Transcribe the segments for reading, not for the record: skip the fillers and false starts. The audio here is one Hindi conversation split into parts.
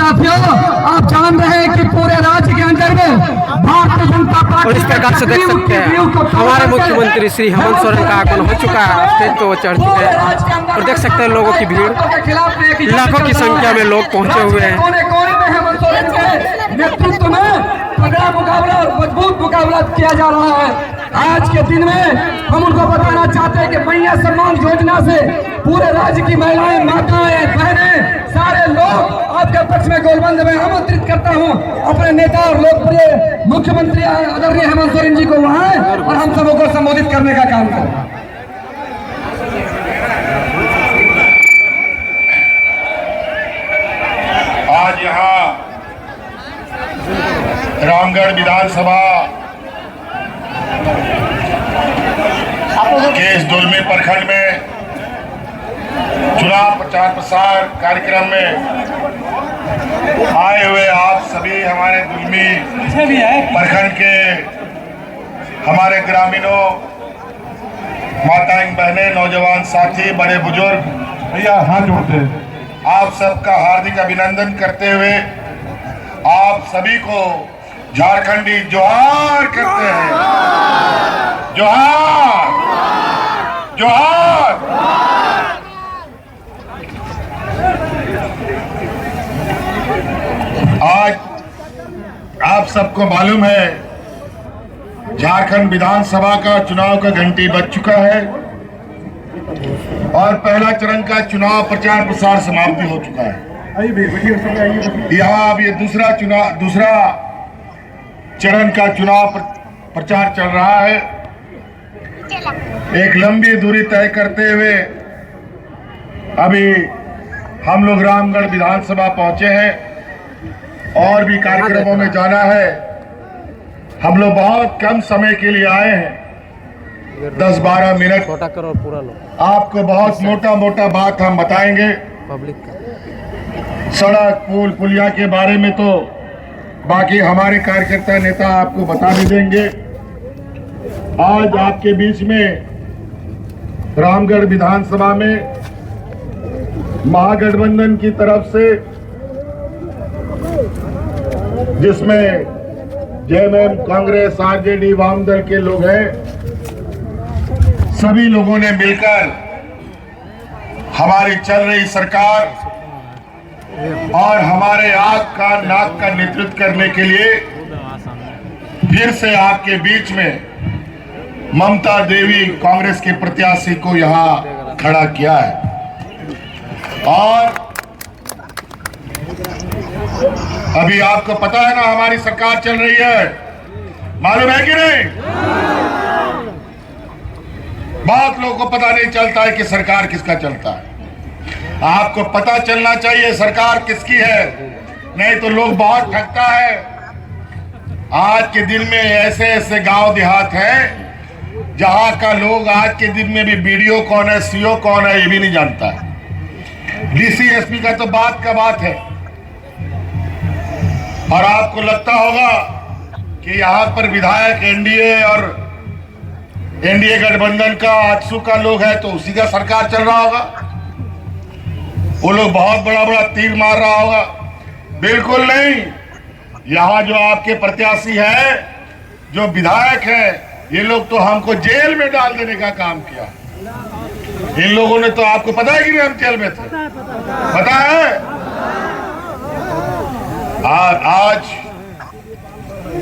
साथियों, आप जान रहे हैं कि पूरे राज्य के अंदर में भारतीय जनता पार्टी और इस प्रकार से देख सकते हैं हमारे मुख्यमंत्री श्री हेमंत सोरेन का आगमन हो चुका है, स्टेज पे वो चढ़ चुके हैं और देख सकते हैं लोगों की भीड़, लाखों की संख्या में लोग पहुंचे हुए हैं। हेमंत सोरेन के नेतृत्व में तगड़ा मुकाबला और मजबूत मुकाबला किया जा रहा है। आज के दिन में हम उनको बताना चाहते हैं कि मैया सम्मान योजना से पूरे राज्य की महिलाएं, माताएं, बहनें, सारे लोग आपके पक्ष में गोलबंद में आमंत्रित करता हूं अपने नेता और लोकप्रिय मुख्यमंत्री आदरणीय हेमंत सोरेन जी को वहां और हम सबों को संबोधित करने का काम करें। आज यहाँ रामगढ़ विधानसभा के इस दुलमी प्रखंड में चुनाव प्रचार प्रसार कार्यक्रम में आए हुए आप सभी हमारे दुलमी प्रखंड के हमारे ग्रामीणों, माताएं, बहनें, नौजवान साथी, बड़े बुजुर्ग, भैया हाथ जोड़ते हैं, आप सबका हार्दिक अभिनंदन करते हुए आप सभी को झारखंडी जोहार करते हैं। जोहार जोहार। आज आप सबको मालूम है झारखंड विधानसभा का चुनाव का घंटी बज चुका है और पहला चरण का चुनाव प्रचार प्रसार समाप्ति हो चुका है। यहाँ अब ये दूसरा चरण का चुनाव प्रचार चल रहा है। एक लंबी दूरी तय करते हुए अभी हम लोग रामगढ़ विधानसभा पहुंचे हैं और भी कार्यक्रमों में जाना है। हम लोग बहुत कम समय के लिए आए हैं, 10-12 मिनट। आपको बहुत मोटा बात हम बताएंगे सड़क, पुल, पुलिया के बारे में तो बाकी हमारे कार्यकर्ता नेता आपको बता भी देंगे। आज आपके बीच में रामगढ़ विधानसभा में महागठबंधन की तरफ से, जिसमें जेएमएम, कांग्रेस, आरजेडी, वाम दल के लोग हैं, सभी लोगों ने मिलकर हमारी चल रही सरकार और हमारे आग का नाक का नेतृत्व करने के लिए फिर से आपके बीच में ममता देवी कांग्रेस के प्रत्याशी को यहां खड़ा किया है। और अभी आपको पता है ना हमारी सरकार चल रही है, मालूम है कि नहीं? बहुत लोगों को पता नहीं चलता है कि सरकार किसका चलता है। आपको पता चलना चाहिए सरकार किसकी है, नहीं तो लोग बहुत ठगता है। आज के दिन में ऐसे ऐसे गांव देहात हैं जहां का लोग आज के दिन में भी बीडीओ कौन है, सीओ कौन है, ये भी नहीं जानता है। डीसी एसपी का तो बात का बात है। और आपको लगता होगा कि यहाँ पर विधायक एनडीए और एनडीए गठबंधन का आजसू का लोग है तो उसी का सरकार चल रहा होगा। वो लोग बहुत बड़ा तीर मार रहा होगा। बिल्कुल नहीं। यहाँ जो आपके प्रत्याशी है, जो विधायक है, ये लोग तो हमको जेल में डाल देने का काम किया। इन लोगों ने तो, आपको पता है कि नहीं हम जेल में थे? पता है। आज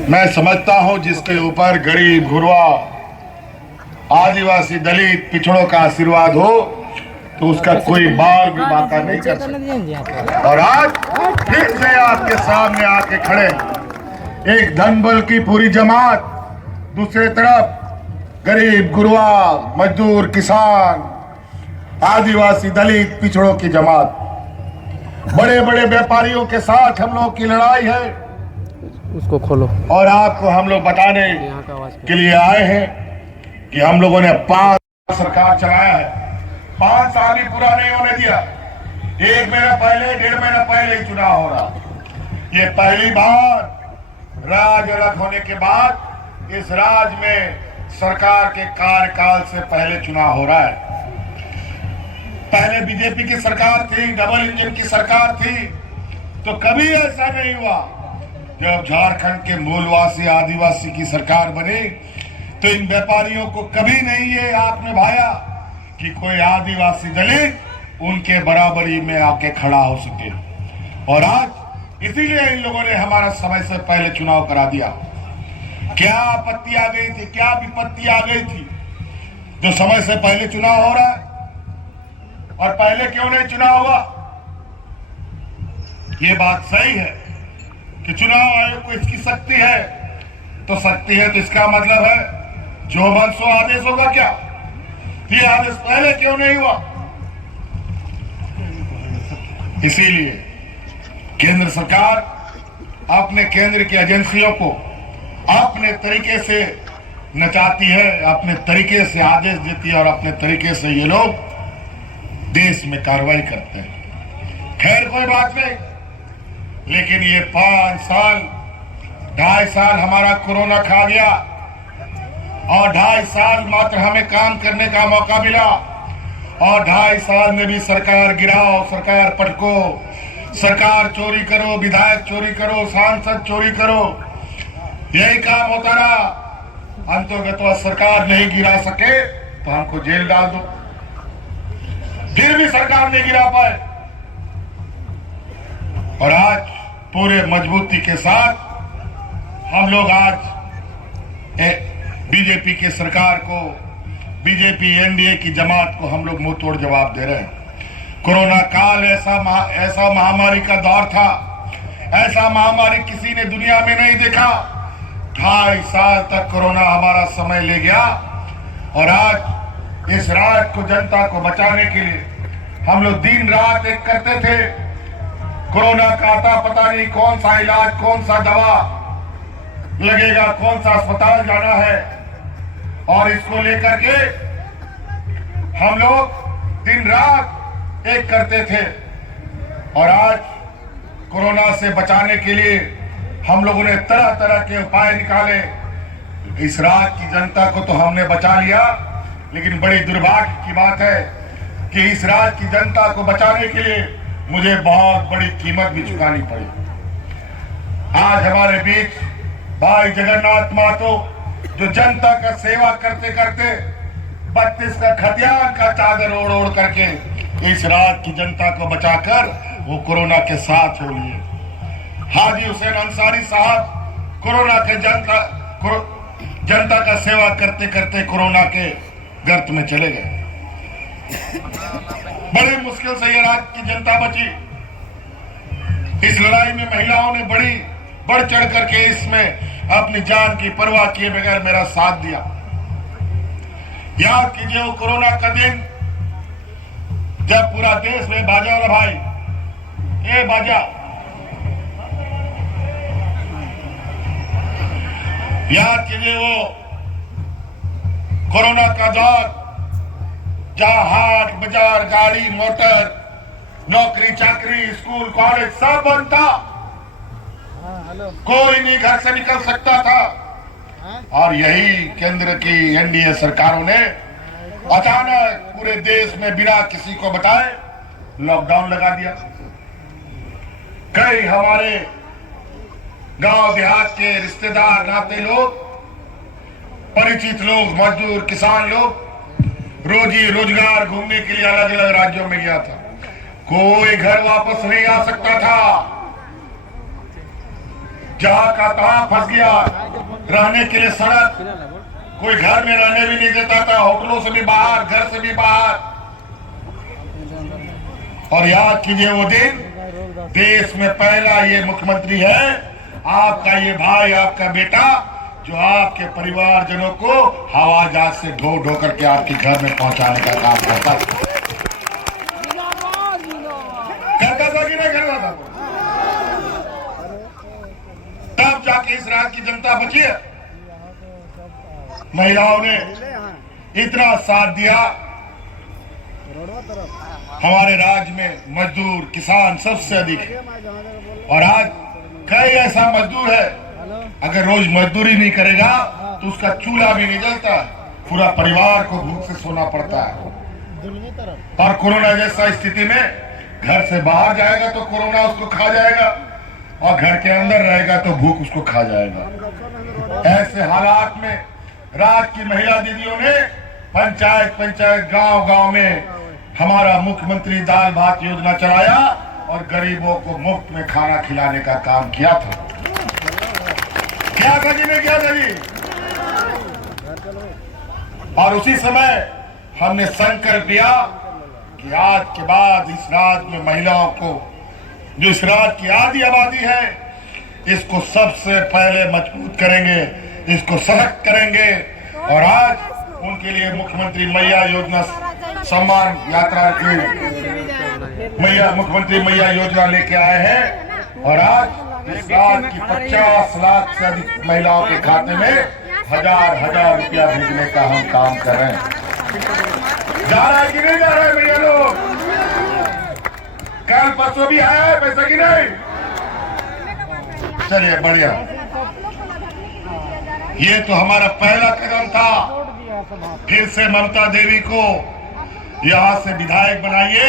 मैं समझता हूं जिसके ऊपर गरीब, घुरवा, आदिवासी, दलित, पिछड़ों का आशीर्वाद हो तो उसका कोई बाल भी बाका नहीं कर सकता। और आज फिर से आपके सामने आके खड़े एक धन बल की पूरी जमात, दूसरे तरफ गरीब, गुरवा, मजदूर, किसान, आदिवासी, दलित, पिछड़ों की जमात, बड़े बड़े व्यापारियों के साथ हम लोग की लड़ाई है। उसको खोलो। और आपको हम लोग बताने के लिए आए हैं कि हम लोगों ने 5 सरकार चलाया है। 5 साल भी पूरा नहीं होने दिया। 1 महीना पहले, 1.5 महीना पहले ही चुनाव हो रहा। ये पहली बार राज अलग होने के बाद इस राज्य में सरकार के कार्यकाल से पहले चुनाव हो रहा है। पहले बीजेपी की सरकार थी, डबल इंजन की सरकार थी। तो कभी ऐसा नहीं हुआ। जब झारखंड के मूलवासी आदिवासी की सरकार बनी तो इन व्यापारियों को कभी नहीं ये आंख में भाया कि कोई आदिवासी दलित उनके बराबरी में आके खड़ा हो सके। और आज इसीलिए इन लोगों ने हमारा समय से पहले चुनाव करा दिया। क्या आपत्ति आ गई थी, क्या विपत्ति आ गई थी जो समय से पहले चुनाव हो रहा है? और पहले क्यों नहीं चुनाव हुआ? ये बात सही है कि चुनाव आयोग को इसकी शक्ति है, तो शक्ति है तो इसका मतलब है जो मन सो आदेश होगा। क्या ये आदेश पहले क्यों नहीं हुआ? इसीलिए केंद्र सरकार अपने केंद्र की एजेंसियों को अपने तरीके से नचाती है, अपने तरीके से आदेश देती है और अपने तरीके से ये लोग देश में कार्रवाई करते हैं। खैर कोई बात नहीं, लेकिन ये 5 साल 2.5 साल हमारा कोरोना खा गया और 2.5 साल मात्र हमें काम करने का मौका मिला और 2.5 साल में भी सरकार गिराओ, सरकार पटको, सरकार चोरी करो, विधायक चोरी करो, सांसद चोरी करो, यही काम होता रहा। अंतर्गत सरकार नहीं गिरा सके तो हमको जेल डाल दो, फिर भी सरकार नहीं गिरा पाए। और आज पूरे मजबूती के साथ हम लोग आज बीजेपी के सरकार को, बीजेपी एनडीए की जमात को हम लोग मुंह तोड़ जवाब दे रहे हैं। कोरोना काल ऐसा महामारी का दौर था, ऐसा महामारी किसी ने दुनिया में नहीं देखा। 2.5 साल तक कोरोना हमारा समय ले गया और आज इस राज्य को, जनता को बचाने के लिए हम लोग दिन रात एक करते थे। कोरोना का आता पता नहीं कौन सा इलाज, कौन सा दवा लगेगा, कौन सा अस्पताल जाना है, और इसको लेकर के हम लोग दिन रात एक करते थे। और आज कोरोना से बचाने के लिए हम लोगों ने तरह तरह के उपाय निकाले। इस राज्य की जनता को तो हमने बचा लिया, लेकिन बड़ी दुर्भाग्य की बात है कि इस राज्य की जनता को बचाने के लिए मुझे बहुत बड़ी कीमत भी चुकानी पड़ी। आज हमारे बीच भाई जगन्नाथ महतो, जो जनता का सेवा करते करते 32 का खतियान का चादर ओढ़ ओढ़ करके इस राज्य की जनता को बचाकर वो कोरोना के साथ हो लिए। हाजी हुसैन अंसारी साहब कोरोना के जनता का सेवा करते करते कोरोना के गर्त में चले गए। बड़ी मुश्किल से ये राज्य की जनता बची। इस लड़ाई में महिलाओं ने बढ़ चढ़ करके इसमें अपनी जान की परवाह किए बगैर मेरा साथ दिया। याद कीजिए वो कोरोना का दिन जब पूरा देश में बाजा वाला भाई, ए बाजा, याद कीजिए वो कोरोना का दौर जहां हाट बाजार, गाड़ी मोटर, नौकरी चाकरी, स्कूल कॉलेज सब बंद था, कोई नहीं घर से निकल सकता था। और यही केंद्र की एनडीए सरकारों ने अचानक पूरे देश में बिना किसी को बताए लॉकडाउन लगा दिया। कई हमारे गांव देहात के रिश्तेदार, नाते लोग, परिचित लोग, मजदूर, किसान लोग रोजी रोजगार घूमने के लिए अलग अलग राज्यों में गया था। कोई घर वापस नहीं आ सकता था, जहां का तहां फंस गया। रहने के लिए सड़क, कोई घर में रहने भी नहीं देता था, होटलों से भी बाहर, घर से भी बाहर। और याद कीजिए वो दिन, देश में पहला ये मुख्यमंत्री है आपका, ये भाई, आपका बेटा, जो आपके परिवारजनों को हवाई जहाज से ढो ढो करके आपके घर में पहुंचाने का काम करता था कि नहीं करता था? तब जाके इस राज्य की जनता बची है। महिलाओं ने इतना साथ दिया। हमारे राज्य में मजदूर, किसान सबसे अधिक है। और आज कई ऐसा मजदूर है, अगर रोज मजदूरी नहीं करेगा तो उसका चूल्हा भी नहीं जलता, पूरा परिवार को भूख से सोना पड़ता है। और कोरोना जैसा स्थिति में घर से बाहर जाएगा तो कोरोना उसको खा जाएगा और घर के अंदर रहेगा तो भूख उसको खा जाएगा। ऐसे हालात में राज्य की महिला दीदियों ने पंचायत गांव में हमारा मुख्यमंत्री दाल भात योजना चलाया और गरीबों को मुफ्त में खाना खिलाने का काम किया था। क्या था जी ने, क्या था जी? और उसी समय हमने संकल्प लिया कि आज के बाद इस राज्य में महिलाओं को, जो इस राज्य की आधी आबादी है, इसको सबसे पहले मजबूत करेंगे, इसको सशक्त करेंगे। और आज उनके लिए मुख्यमंत्री मैया योजना सम्मान यात्रा की मुख्यमंत्री मैया योजना लेके आए हैं। और आज इस राज्य की 50 लाख से अधिक महिलाओं के खाते में हजार रुपया भेजने का हम काम कर रहे हैं। जा रहा है कि नहीं जा रहा है भैया लोग? कल परसों भी आया है पैसा की नहीं? चलिए बढ़िया। ये तो हमारा पहला कदम था। फिर से ममता देवी को यहां से विधायक बनाइए,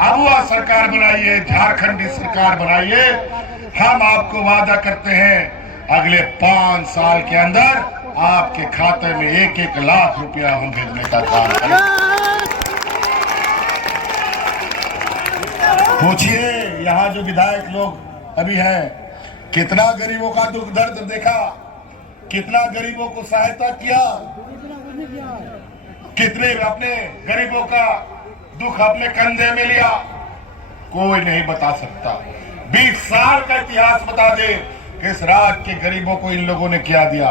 अबुआ सरकार बनाइए, झारखंडी सरकार बनाइए। हम आपको वादा करते हैं अगले 5 साल के अंदर आपके खाते में 1-1 लाख रुपया हम भेजने का काम करें। पूछिए यहाँ जो विधायक लोग अभी हैं, कितना गरीबों का दुख दर्द देखा, कितना गरीबों को सहायता किया, कितने अपने गरीबों का दुख अपने कंधे में लिया, कोई नहीं बता सकता। 20 साल का इतिहास बता दे कि इस राज्य के गरीबों को इन लोगों ने क्या दिया।